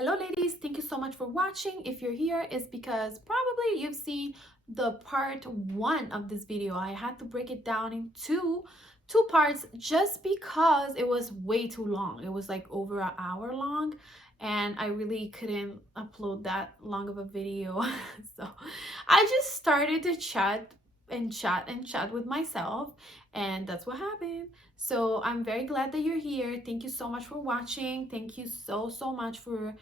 Hello ladies, thank you so much for watching. If you're here, it's because probably you've seen the part 1 of this video. I had to break it down in two parts just because it was way too long. It was like over an hour long and I really couldn't upload that long of a video. So I just started to chat and chat with myself, and that's what happened. So I'm very glad that you're here. Thank you so much for watching. Thank you so much for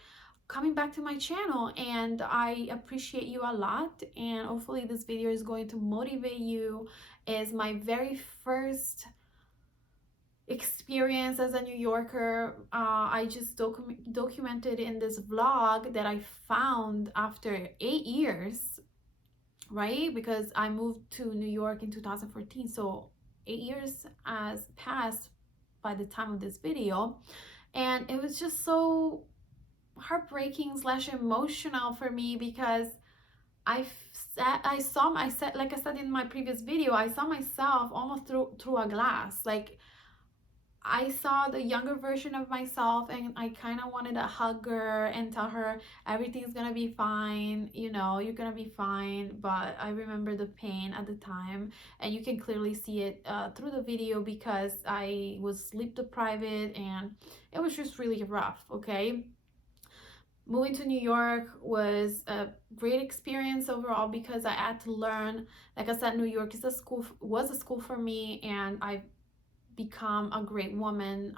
coming back to my channel, and I appreciate you a lot, and hopefully this video is going to motivate you. As my very first experience as a New Yorker, I just documented in this vlog that I found after 8 years, right? Because I moved to New York in 2014, so 8 years has passed by the time of this video, and it was just so heartbreaking slash emotional for me because I said, like I said in my previous video, I saw myself almost through a glass. Like I saw the younger version of myself, and I kind of wanted to hug her and tell her everything's gonna be fine, you know, you're gonna be fine. But I remember the pain at the time, and you can clearly see it through the video because I was sleep deprived and it was just really rough. Okay, moving to New York was a great experience overall because I had to learn. Like I said, New York is was a school for me, and I become a great woman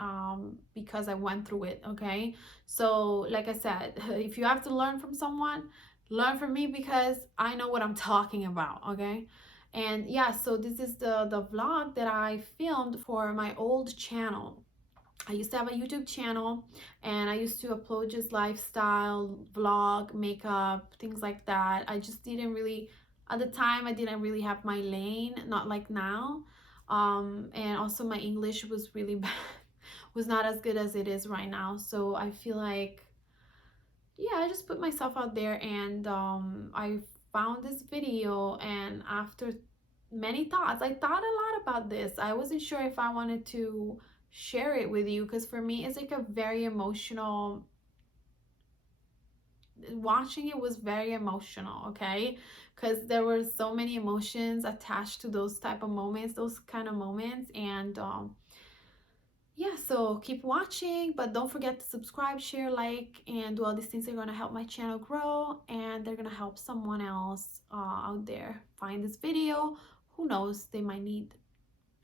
because I went through it. Okay, so like I said, if you have to learn from someone, learn from me because I know what I'm talking about. Okay, and yeah, so this is the vlog that I filmed for my old channel. I used to have a YouTube channel, and I used to upload just lifestyle, vlog, makeup, things like that. I just didn't really, at the time, I didn't really have my lane, not like now. And also my English was really bad, was not as good as it is right now. So I feel like, yeah, I just put myself out there, and I found this video, and after many thoughts, I thought a lot about this. I wasn't sure if I wanted to share it with you because for me it's like a very emotional, watching it was very emotional. Okay, because there were so many emotions attached to those type of moments, those kind of moments. And yeah, so keep watching, but don't forget to subscribe, share, like, and do all these things. Are going to help my channel grow, and they're going to help someone else out there find this video. Who knows, they might need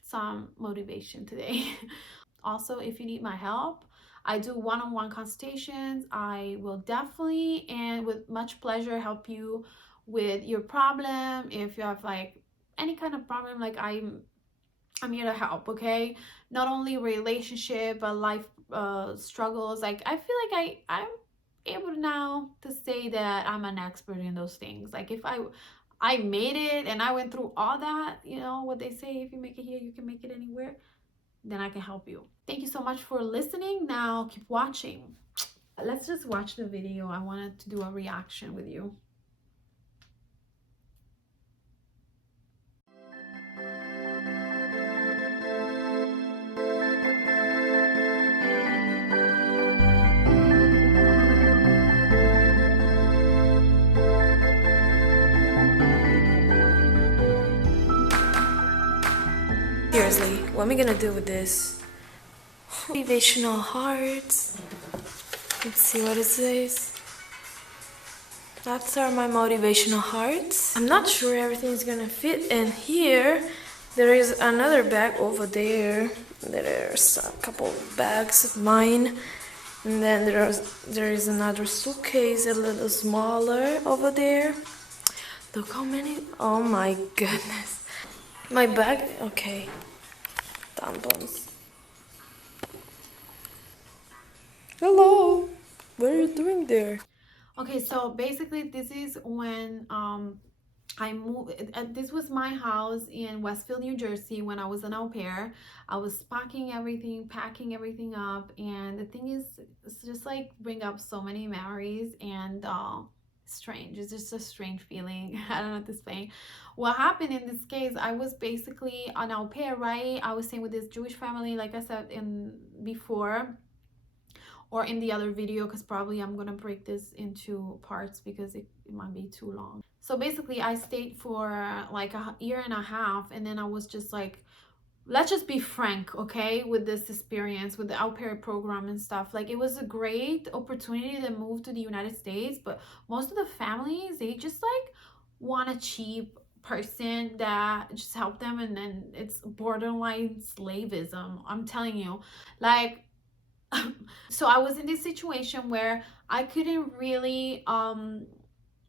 some motivation today. Also, if you need my help, I do one-on-one consultations. I will definitely and with much pleasure help you with your problem. If you have like any kind of problem, like I'm here to help. Okay, not only relationship but life struggles. Like I feel like I'm able now to say that I'm an expert in those things. Like if I made it and I went through all that, you know what they say, if you make it here you can make it anywhere, then I can help you. Thank you so much for listening. Now keep watching. Let's just watch the video. I wanted to do a reaction with you. Seriously, what am I gonna do with this? Motivational hearts. Let's see what it says. That's are my motivational hearts. I'm not sure everything's gonna fit in here. There is another bag over there. There's a couple of bags of mine. And then there is another suitcase, a little smaller over there. Look how many, oh my goodness. My bag, okay. Tampons. Hello, what are you doing there? Okay, so basically this is when I moved. This was my house in Westfield, New Jersey when I was an au pair. I was packing everything up, and the thing is, it's just like bring up so many memories, and strange. It's just a strange feeling. I don't know what to explain. What happened in this case, I was basically an au pair, right? I was staying with this Jewish family, like I said in before. or in the other video, because probably I'm gonna break this into parts because it might be too long. So basically I stayed for like a year and a half, and then I was just like, let's just be frank, okay, with this experience with the au pair program and stuff. Like, it was a great opportunity to move to the United States, but most of the families, they just like want a cheap person that just help them, and then it's borderline slavism, I'm telling you. Like, so I was in this situation where I couldn't really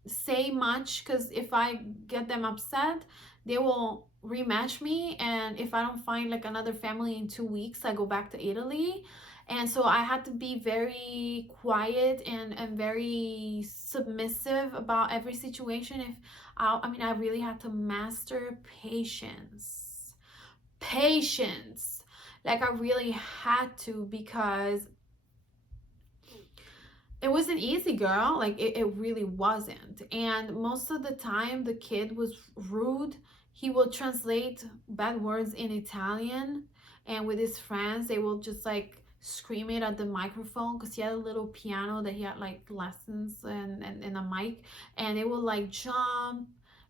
say much, because if I get them upset, they will rematch me, and if I don't find like another family in 2 weeks, I go back to Italy. And so I had to be very quiet and very submissive about every situation. If I mean, I really had to master patience, like I really had to, because it wasn't easy, girl. Like, it really wasn't. And most of the time the kid was rude. He will translate bad words in Italian, and with his friends they will just like scream it at the microphone, because he had a little piano that he had like lessons and a mic, and they will like jump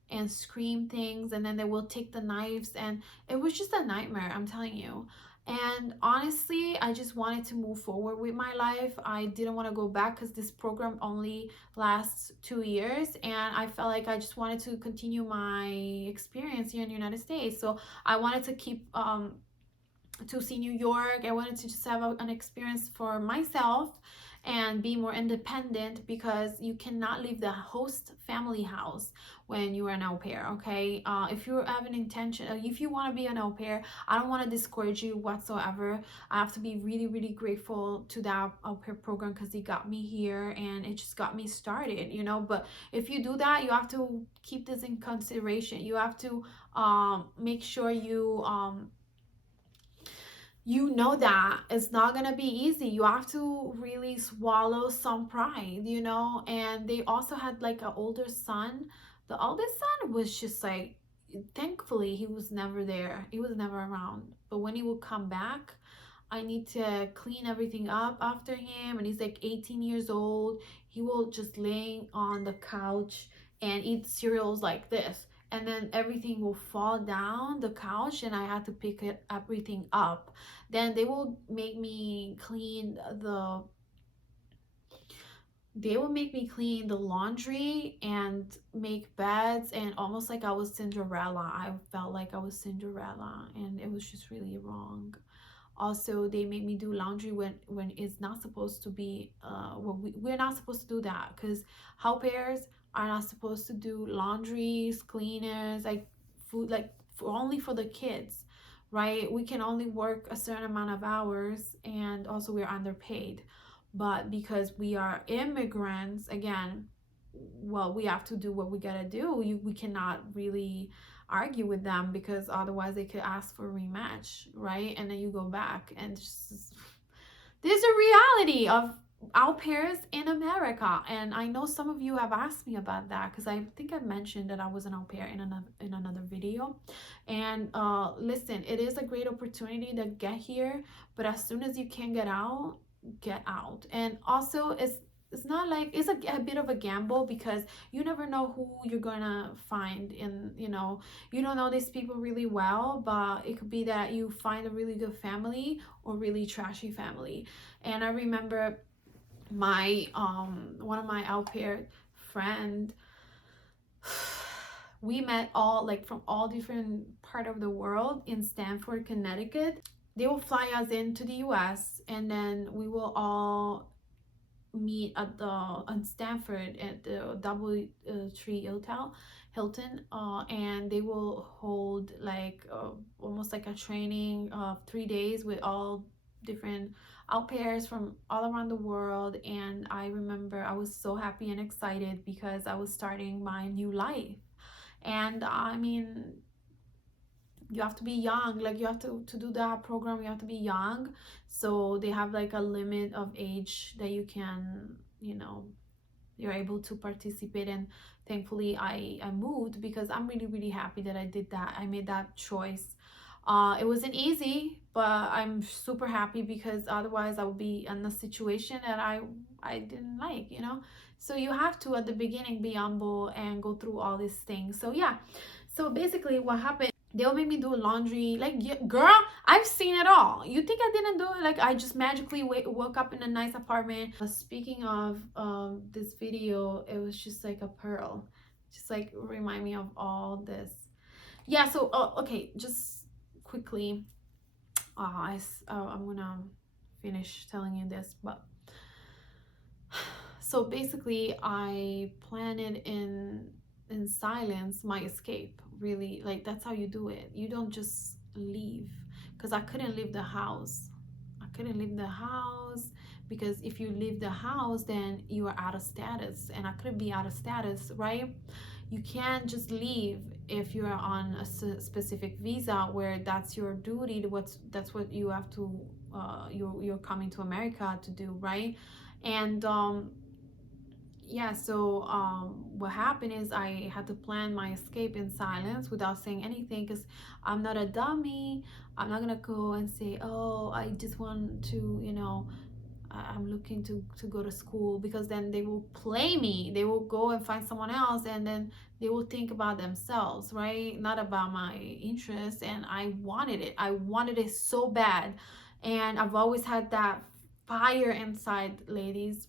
and scream things, and then they will take the knives, and it was just a nightmare, I'm telling you. And honestly, I just wanted to move forward with my life. I didn't want to go back, because this program only lasts 2 years, and I felt like I just wanted to continue my experience here in the United States. So I wanted to keep to see New York. I wanted to just have an experience for myself and be more independent, because you cannot leave the host family house when you are an au pair, okay? If you have an intention, if you want to be an au pair, I don't want to discourage you whatsoever. I have to be really, really grateful to that au pair program, because it got me here and it just got me started, you know. But if you do that, you have to keep this in consideration. You have to make sure you know that it's not gonna be easy. You have to really swallow some pride, you know. And they also had like an older son. The oldest son was just like, thankfully he was never there, he was never around, but when he would come back, I need to clean everything up after him. And he's like 18 years old. He will just lay on the couch and eat cereals like this, and then everything will fall down the couch, and I had to pick it everything up. Then they will make me clean the laundry and make beds, and almost like I was Cinderella. I felt like I was Cinderella, and it was just really wrong. Also, they make me do laundry when it's not supposed to be. We're not supposed to do that, because au pairs are not supposed to do laundries, cleaners, like food, like only for the kids, right? We can only work a certain amount of hours, and also we're underpaid. But because we are immigrants, again, well, we have to do what we gotta do. We cannot really argue with them, because otherwise they could ask for a rematch, right? And then you go back, and just, there's a reality of au pairs in America. And I know some of you have asked me about that, because I think I mentioned that I was an au pair in another video. And listen, it is a great opportunity to get here, but as soon as you can get out, get out. And also, it's not like, it's a bit of a gamble, because you never know who you're gonna find in, you know, you don't know these people really well, but it could be that you find a really good family or really trashy family. And I remember my one of my au pair friend, we met all like from all different part of the world in Stamford, Connecticut. They will fly us into the US, and then we will all meet at the on Stanford at the Double Tree Hilton, and they will hold like almost like a training of 3 days with all different au pairs from all around the world. And I remember I was so happy and excited, because I was starting my new life. And I mean, you have to be young, like you have to do that program, you have to be young. So they have like a limit of age that you can, you know, you're able to participate. And thankfully I moved, because I'm really, really happy that I did that. I made that choice. It wasn't easy, but I'm super happy because otherwise I would be in a situation that I didn't like, you know. So you have to at the beginning be humble and go through all these things. So yeah, so basically what happened, they'll make me do laundry. Like, yeah, girl, I've seen it all. You think I didn't do it? Like, I just magically woke up in a nice apartment. Speaking of this video, it was just like a pearl. Just like remind me of all this. Yeah, so okay, just quickly, I'm gonna finish telling you this, but so basically I planned it in silence my escape. Really, like that's how you do it. You don't just leave, because I couldn't leave the house. I couldn't leave the house because if you leave the house, then you are out of status, and I couldn't be out of status, right? You can't just leave if you're on a specific visa where that's your duty. That's what you have to. You're coming to America to do, right? And yeah, so what happened is I had to plan my escape in silence without saying anything, because I'm not a dummy. I'm not gonna go and say, oh, I just want to, you know, I'm looking to go to school, because then they will play me. They will go and find someone else, and then they will think about themselves, right? Not about my interest. And I wanted it. I wanted it so bad. And I've always had that fire inside, ladies.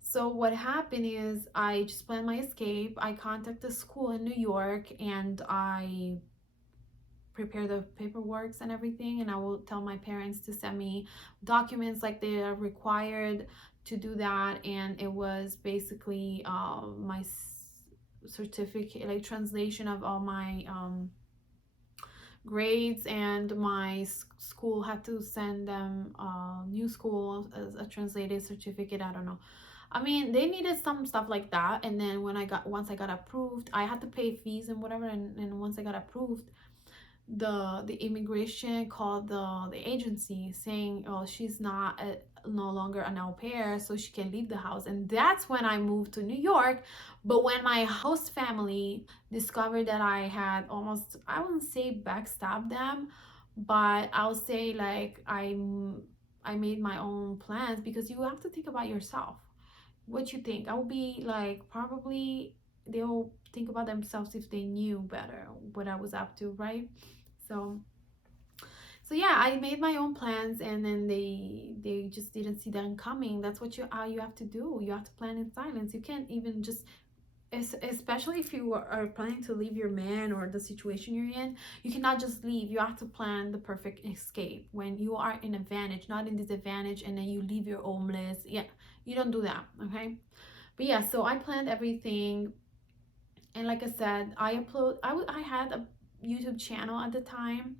So what happened is I just planned my escape. I contacted the school in New York, and I prepare the paperwork and everything, and I will tell my parents to send me documents like they are required to do that. And it was basically my certificate, like translation of all my grades, and my school had to send them new school as a translated certificate. I don't know, I mean, they needed some stuff like that. And then once I got approved, I had to pay fees and whatever. And once I got approved, the immigration called the agency saying, oh, she's not no longer an au pair, so she can leave the house. And that's when I moved to New York. But when my host family discovered that I had almost, I wouldn't say backstabbed them, but I'll say like I made my own plans, because you have to think about yourself. What you think? I would be like, probably they'll think about themselves if they knew better what I was up to, right? So yeah, I made my own plans, and then they just didn't see them coming. That's what you have to do. You have to plan in silence. You can't even just, especially if you are planning to leave your man or the situation you're in, you cannot just leave. You have to plan the perfect escape when you are in advantage, not in disadvantage, and then you leave your homeless. Yeah, you don't do that, okay? But yeah, so I planned everything. And like I said, I had a YouTube channel at the time.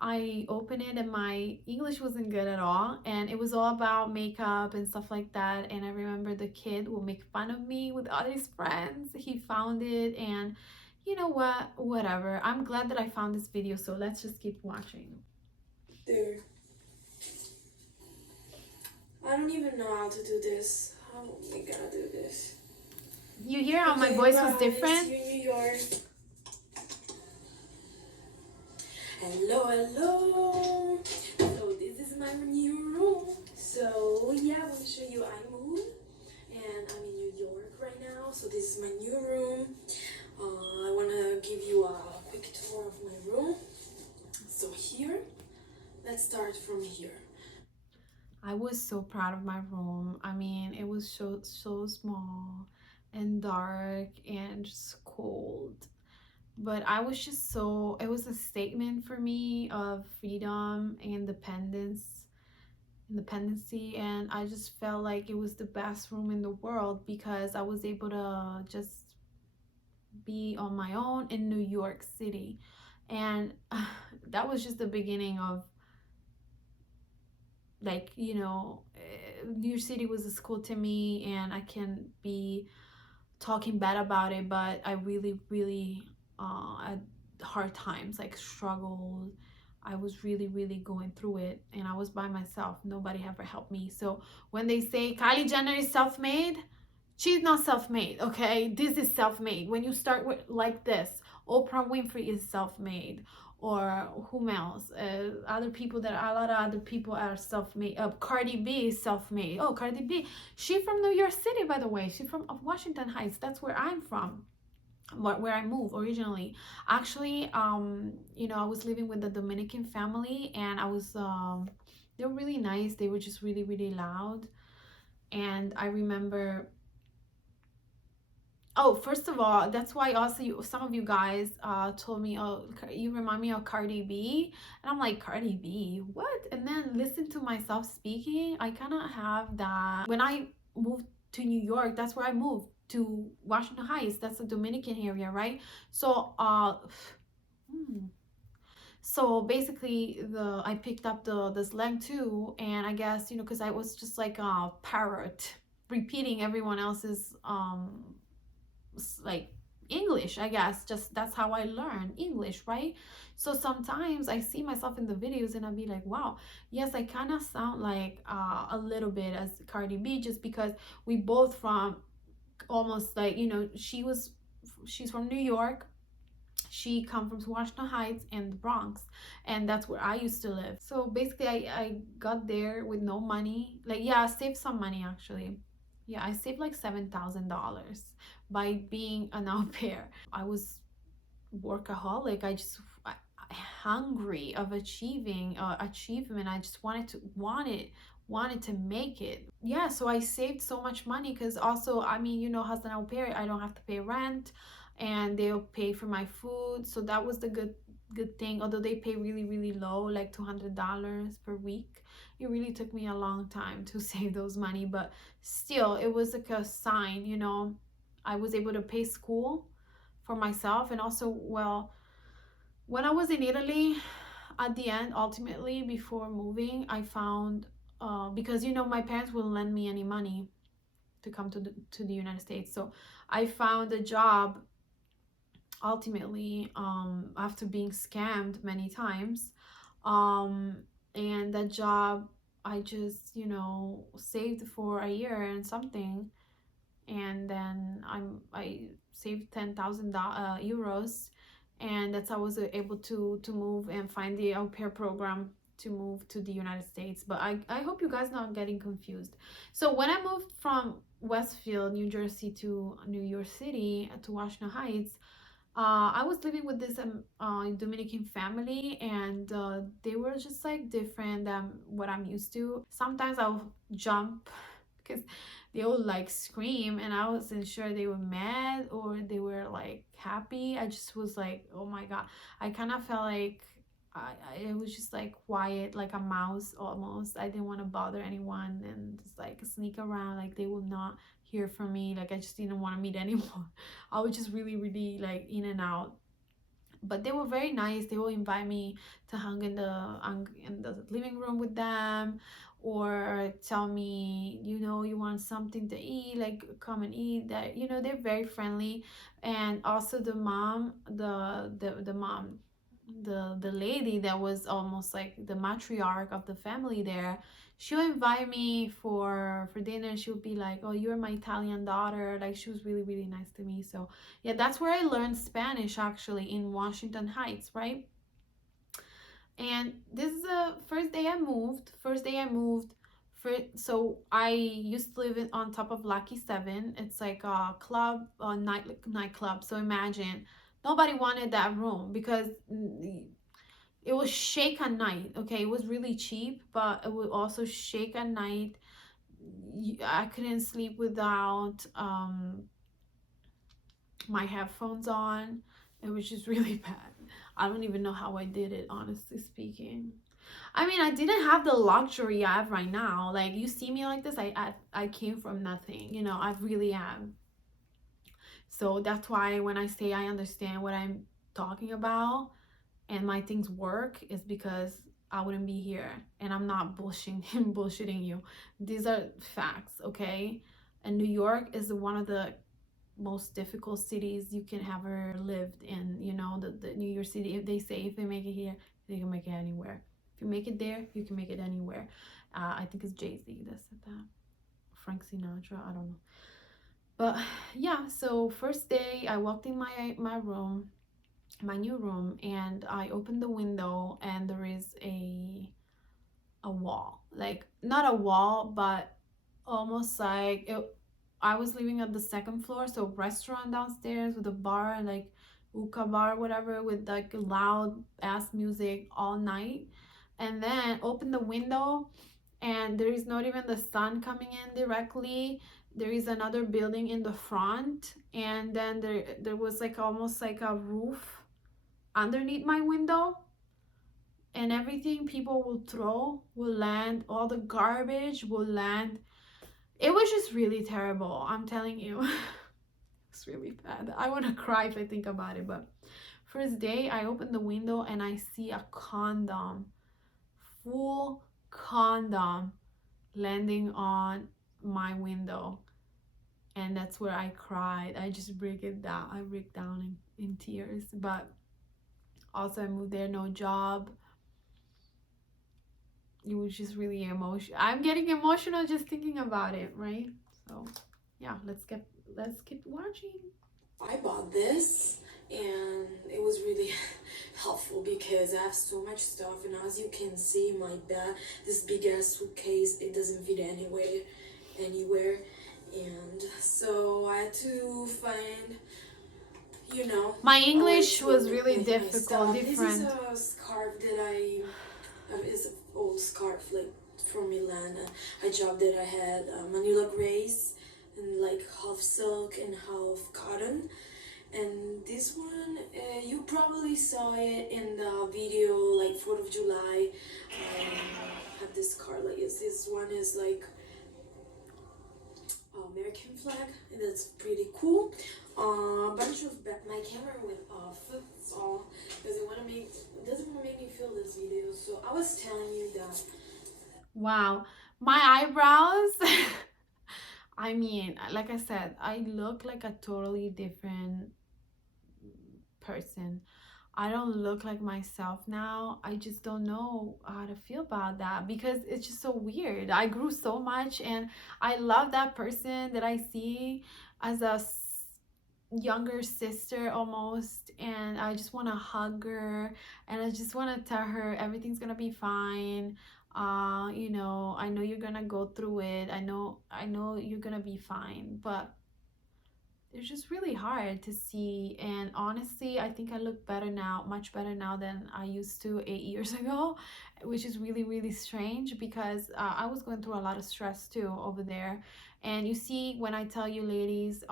I opened it, and my English wasn't good at all, and it was all about makeup and stuff like that. And I remember the kid would make fun of me with all his friends. He found it, and you know what, whatever. I'm glad that I found this video, so let's just keep watching. There. I don't even know how to do this. How are we gonna do this? You hear how my voice was different? See you in New York. Hello, hello. So this is my new room. So yeah, I'm gonna show you. I moved, and I'm in New York right now. So this is my new room. I wanna give you a quick tour of my room. So here, let's start from here. I was so proud of my room. I mean, it was so small and dark and just cold. But I was just so, it was a statement for me of freedom and independency. And I just felt like it was the best room in the world, because I was able to just be on my own in New York City. And that was just the beginning of, like, you know, New York City was a school to me, and I can be talking bad about it, but I really at hard times, like struggled. I was really going through it, and I was by myself. Nobody ever helped me. So when they say Kylie Jenner is self-made, she's not self-made, okay? This is self-made. When you start with like this, Oprah Winfrey is self-made. or whom else? Other people that a lot of other people are self-made. Cardi B is self-made. Oh, Cardi B, she from New York City, by the way. She's from Washington Heights. That's where I'm from, where I moved originally. Actually, you know, I was living with the Dominican family, and I was they were really nice. They were just really, really loud. And I remember, oh, first of all, that's why also some of you guys told me, oh, you remind me of Cardi B. And I'm like, Cardi B, what? And then listen to myself speaking. I kind of have that. When I moved to New York, that's where I moved to Washington Heights. That's the Dominican area, right? So, hmm. So basically, I picked up the slang too, and I guess, you know, because I was just like a parrot, repeating everyone else's like English, I guess. Just that's how I learn English, right? So sometimes I see myself in the videos and I'll be like, wow, yes, I kind of sound like a little bit as Cardi B, just because we both from almost like, you know, she's from New York. She come from Washington Heights and the Bronx, and that's where I used to live. So basically, I got there with no money. Like, yeah, I saved some money actually. Yeah, I saved like $7,000 by being an au pair. I was workaholic. Hungry of achieving achievement. I just wanted to make it. Yeah, so I saved so much money, because also, I mean, you know, as an au pair, I don't have to pay rent, and they'll pay for my food. So that was the good thing. Although they pay really, really low, like $200 per week, it really took me a long time to save those money, but still, it was like a sign, you know. I was able to pay school for myself, and also, well, when I was in Italy, at the end, ultimately, before moving, I found, because, you know, my parents wouldn't lend me any money to come to the United States. So I found a job ultimately, after being scammed many times. Um, and that job, I just, you know, saved for a year and something, and then I saved 10,000 euros, and that's how I was able to move and find the au pair program to move to the United States. But I hope you guys not getting confused. So when I moved from Westfield, New Jersey to New York City, to Washington Heights, I was living with this Dominican family, and they were just like different than what I'm used to. Sometimes I'll jump because they would like scream, and I wasn't sure they were mad or they were like happy. I just was like, oh my god. I kind of felt like it was just like quiet, like a mouse almost. I didn't want to bother anyone and just like sneak around, like they will not hear from me. Like I just didn't want to meet anyone. I was just really, really like in and out. But they were very nice. They will invite me to hang in the living room with them, or tell me, you know, you want something to eat, like come and eat. That, you know, they're very friendly. And also the mom, the mom, the lady that was almost like the matriarch of the family there, she would invite me for dinner. She would be like, oh, you're my Italian daughter. Like, she was really, really nice to me. So yeah, that's where I learned Spanish, actually, in Washington Heights, right? And this is the first day I moved. So I used to live on top of Lucky Seven. It's like a club, a nightclub. So imagine, nobody wanted that room because it was shake at night. Okay, it was really cheap, but it would also shake at night. I couldn't sleep without my headphones on. It was just really bad. I don't even know how I did it, honestly speaking. I mean, I didn't have the luxury I have right now. Like, you see me like this, I came from nothing. You know, I really am. So that's why when I say I understand what I'm talking about and my things work, is because I wouldn't be here, and I'm not bullshitting you. These are facts, okay? And New York is one of the most difficult cities you can ever lived in. You know, the New York City, if they say if they make it here, they can make it anywhere. If you make it there, you can make it anywhere. I think it's Jay-Z that said that. Frank Sinatra, I don't know. But yeah, so first day I walked in my room. my new room, and I opened the window, and there is a wall, like not a wall, but almost like it. I was living at the second floor, so restaurant downstairs with a bar, like hookah bar, whatever, with like loud ass music all night. And then open the window, and there is not even the sun coming in directly. There is another building in the front, and then there was like almost like a roof underneath my window, and everything people will throw will land, all the garbage will land. It was just really terrible, I'm telling you. It's really bad. I want to cry if I think about it. But first day I open the window and I see a condom, full condom, landing on my window, and that's where I cried. I just break down in tears. But also I moved there, no job. It was just really emotional. I'm getting emotional just thinking about it, right? So yeah, let's keep watching. I bought this and it was really helpful because I have so much stuff, and as you can see my bag, this big ass suitcase, it doesn't fit anywhere, and so I had to find, My a way English for was really my difficult, stuff. This is different. a scarf that it's an old scarf like from Milan, a job that I had, Manila Grace, and like half silk and half cotton. And this one, you probably saw it in the video like 4th of July. Have this card like this one is like American flag, and that's pretty cool. Bunch of my camera went off, so because it doesn't want to make me feel this video. So I was telling you that. Wow, my eyebrows. I mean, like I said, I look like a totally different person. I don't look like myself now. I just don't know how to feel about that because it's just so weird. I grew so much, and I love that person that I see as a younger sister almost, and I just want to hug her, and I just want to tell her everything's going to be fine. I know you're going to go through it. I know you're going to be fine, but it's just really hard to see. And honestly, I think I look better now, much better now than I used to 8 years ago, which is really really strange because I was going through a lot of stress too over there. And you see, when I tell you ladies,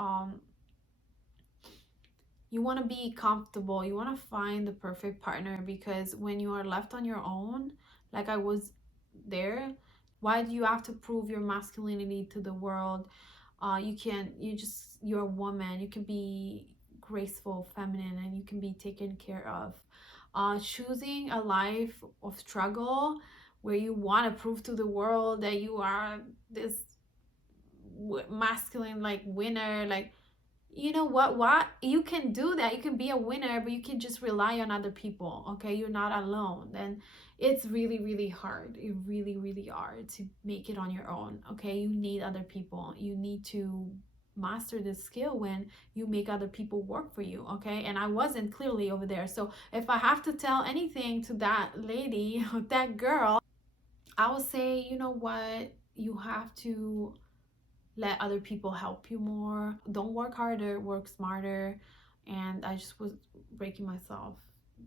you want to be comfortable, you want to find the perfect partner, because when you are left on your own, like I was there, why do you have to prove your masculinity to the world? You're a woman, you can be graceful, feminine, and you can be taken care of. Choosing a life of struggle where you want to prove to the world that you are this masculine like winner, like, you know what, you can do that, you can be a winner, but you can just rely on other people. Okay, you're not alone. And it's really really hard, it really really hard to make it on your own. Okay, you need other people, you need to master this skill when you make other people work for you. Okay, and I wasn't clearly over there. So if I have to tell anything to that lady or that girl, I would say, you know what, you have to let other people help you more. Don't work harder, work smarter. And I just was breaking myself,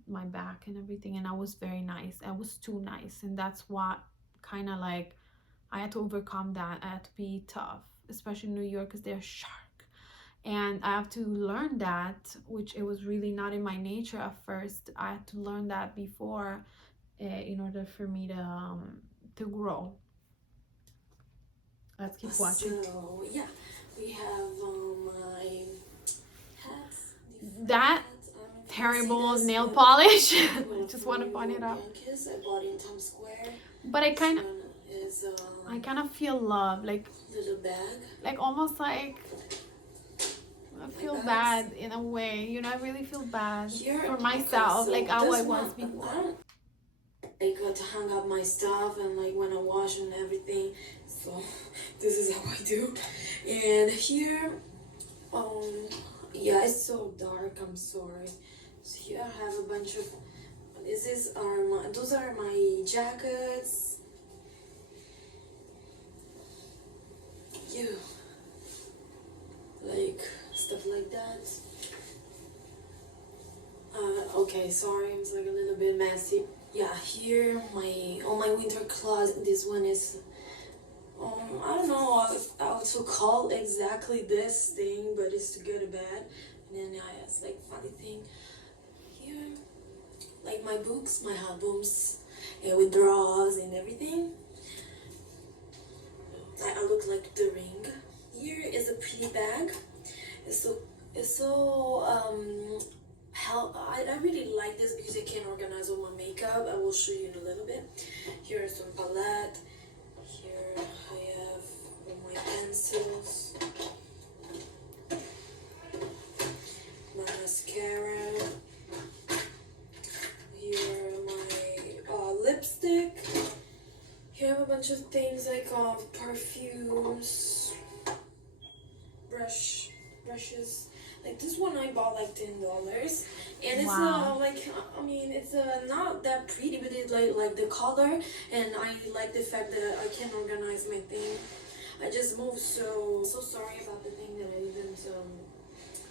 my back and everything. And I was very nice. I was too nice. And that's what kind of like I had to overcome that. I had to be tough, especially in New York because they're sharp. And I have to learn that, which it was really not in my nature at first. I had to learn that before, in order for me to grow. Let's keep watching. So yeah, we have my hats, That hats. If you see terrible this, nail polish. I just want to from point it out. Bianca's, I bought it in Times Square. But I This kind of one is I kind of feel love, little bag. like almost like I feel bad in a way. I really feel bad Here, for okay, myself, so like how I this was one, before. I don't like to hang up my stuff and like when I wash and everything. So this is how I do. And here, yeah, it's so dark. I'm sorry. So here I have a bunch of, those are my jackets. Yeah, like stuff like that. Okay, sorry, it's like a little bit messy. Yeah, here all my winter closet. This one is I don't know how to call exactly this thing, but it's to go to bed. And then I have like funny thing here, like my books, my albums, with drawers and everything. I look like the ring. Here is a pretty bag. It's so I really like this because I can organize all my makeup. I will show you in a little bit. Here is some palette. Here I have all my pencils, my mascara. Here my lipstick. Here I have a bunch of things like perfumes, brushes. Like this one I bought like $10, and it's Wow. like I mean it's not that pretty, but it's like the color, and I like the fact that I can organize my thing. I just moved, so sorry about the thing that I didn't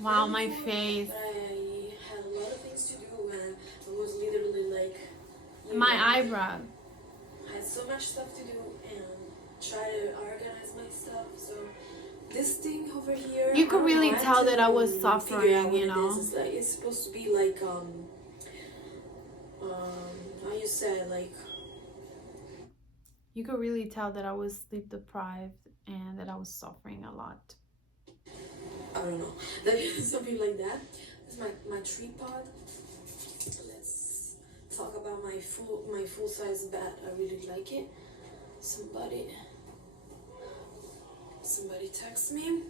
Wow, film my before, face. but I had a lot of things to do, and I was literally like, My eyebrow. I had so much stuff to do and try to organize my stuff. So this thing over here, You could really I tell that I was figure out suffering, what you it know. is. It's like it's supposed to be like how you say, like, You could really tell that I was sleep deprived and that I was suffering a lot. I don't know, like something like that. This is my tripod. Let's talk about my full size bed. I really like it. Somebody text me.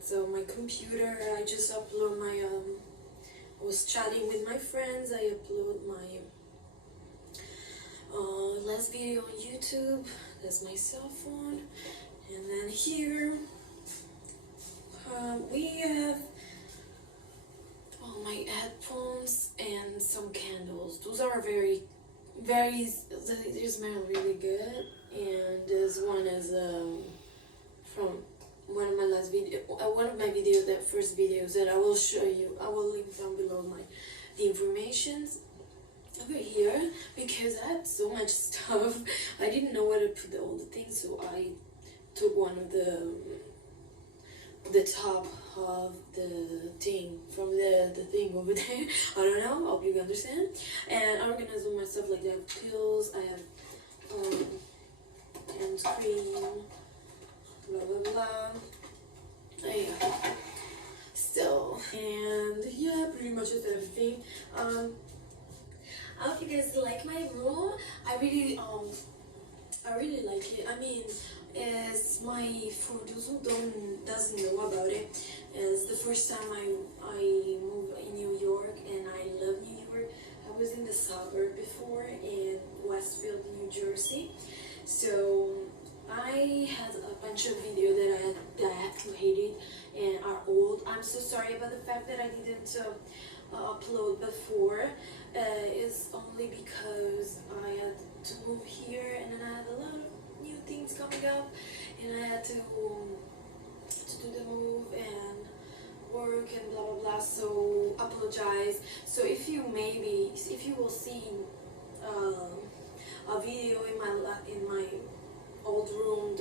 So my computer, I just upload my I was chatting with my friends. I upload my last video on YouTube. That's my cell phone. And then here we have all my headphones and some candles. Those are very they smell really good. And this one is from one of my last video, one of my videos, that first videos that I will show you. I will link down below the information over here, because I had so much stuff. I didn't know where to put all the things, so I took one of the top of the thing from the thing over there. I don't know, I hope you understand. And I organize all my stuff like that. Pills, I have hand cream, blah blah blah. Yeah. So, and yeah, pretty much is everything. I hope you guys like my room. I really like it. I mean, it's for those who doesn't know about it, it's the first time I moved in New York, and I love New York. I was in the suburb before in Westfield, New Jersey. So I had a bunch of videos that I had created and are old. I'm so sorry about the fact that I didn't upload before. It's only because I had to move here, and then I had a lot of new things coming up, and I had to do the move and work and blah blah blah. So apologize. So if you will see a video in my old room,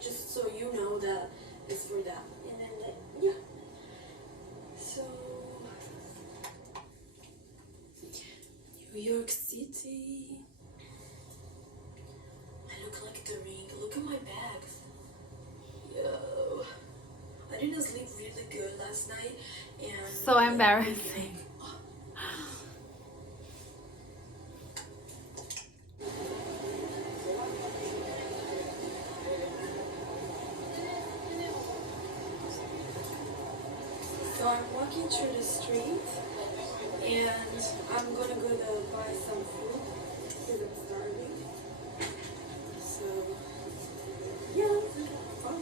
just so you know that it's for that. And then yeah. So New York City. I look like the ring. Look at my bags. Yo. I didn't sleep really good last night, and So embarrassing. So I'm walking through the street, and I'm gonna go to buy some food because I'm starving. So yeah, fun.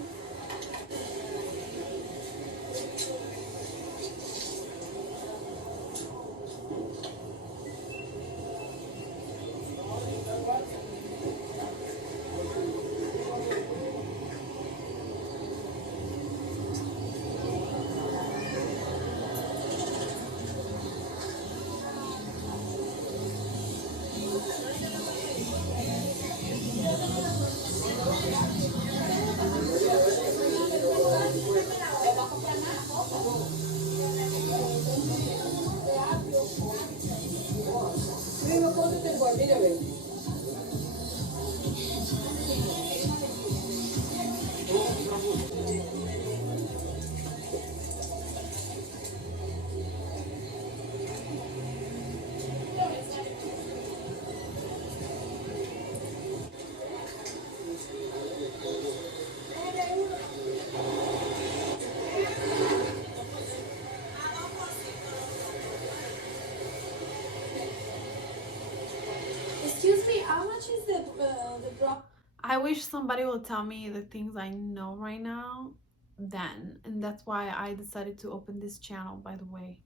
I wish somebody will tell me the things I know right now then, and that's why I decided to open this channel, by the way.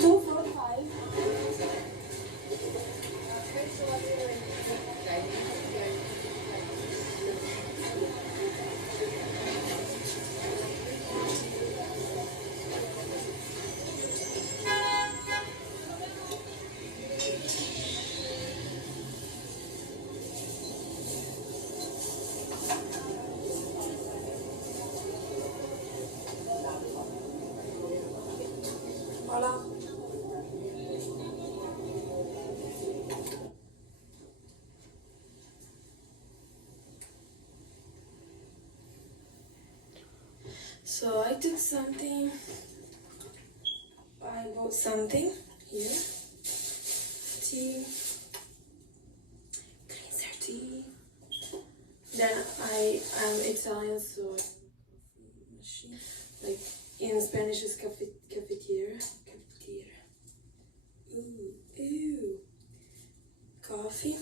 245. Voila. So I took something, I bought something here, tea, cleanser tea. Then I am Italian, so I have a machine, like in Spanish is cafetiere. Ooh, coffee.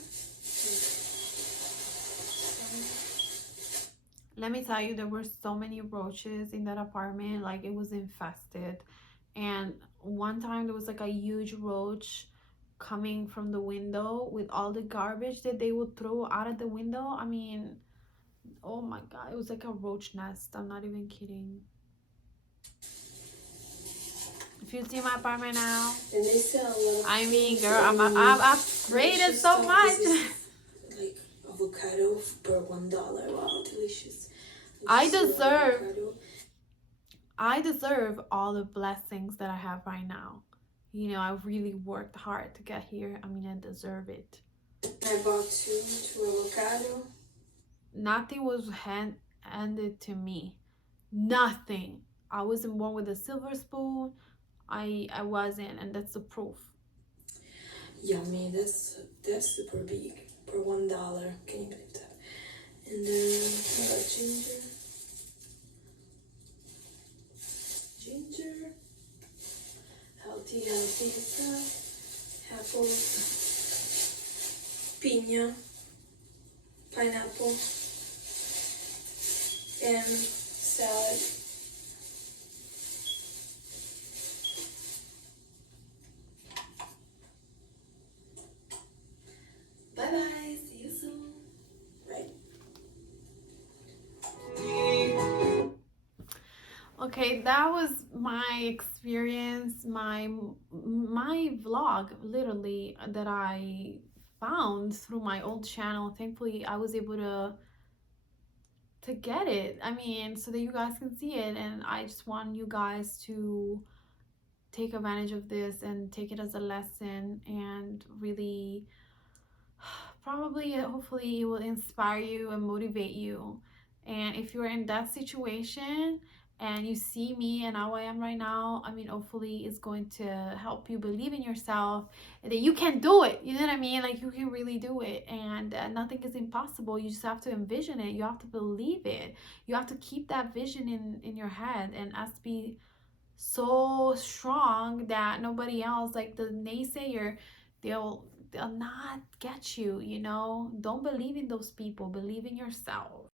Let me tell you, there were so many roaches in that apartment, like it was infested. And one time there was like a huge roach coming from the window with all the garbage that they would throw out of the window. I mean, oh my god, it was like a roach nest. I'm not even kidding. If you see my apartment now, and they sell a lot of, I mean, girl, I'm upgraded so much. Like avocado for $1. Wow, delicious. I deserve all the blessings that I have right now. You know, I really worked hard to get here. I mean, I deserve it. I bought two avocado. Nothing was handed to me. Nothing. I wasn't born with a silver spoon. I wasn't, and that's the proof. Yummy. That's super big for $1. Can you believe that? And then I got ginger, healthy stuff, apples, piña, pineapple, and salad. Bye bye, see you soon. Right. Okay, that was my experience, my vlog, literally, that I found through my old channel. Thankfully, I was able to get it. I mean, so that you guys can see it, and I just want you guys to take advantage of this and take it as a lesson, and really probably, hopefully, it will inspire you and motivate you. And if you're in that situation and you see me and how I am right now, I mean, hopefully it's going to help you believe in yourself and that you can do it. You know what I mean? Like, you can really do it, and nothing is impossible. You just have to envision it. You have to believe it. You have to keep that vision in your head, and has to be so strong that nobody else, like the naysayer, they'll not get you. You know, don't believe in those people, believe in yourself.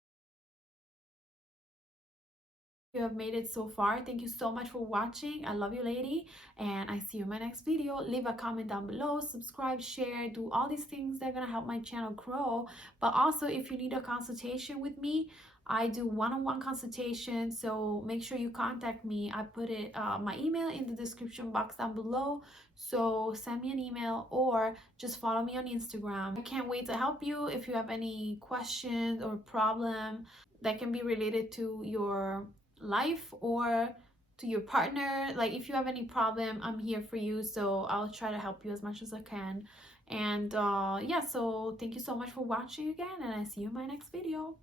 You have made it so far, thank you so much for watching. I love you, lady, and I see you in my next video. Leave a comment down below, subscribe, share, do all these things that are gonna help my channel grow. But also, if you need a consultation with me, I do one-on-one consultation, so make sure you contact me. I put it my email in the description box down below, so send me an email or just follow me on Instagram. I can't wait to help you. If you have any questions or problem that can be related to your life or to your partner, like if you have any problem, I'm here for you, so I'll try to help you as much as I can. And yeah, so thank you so much for watching again, and I see you in my next video.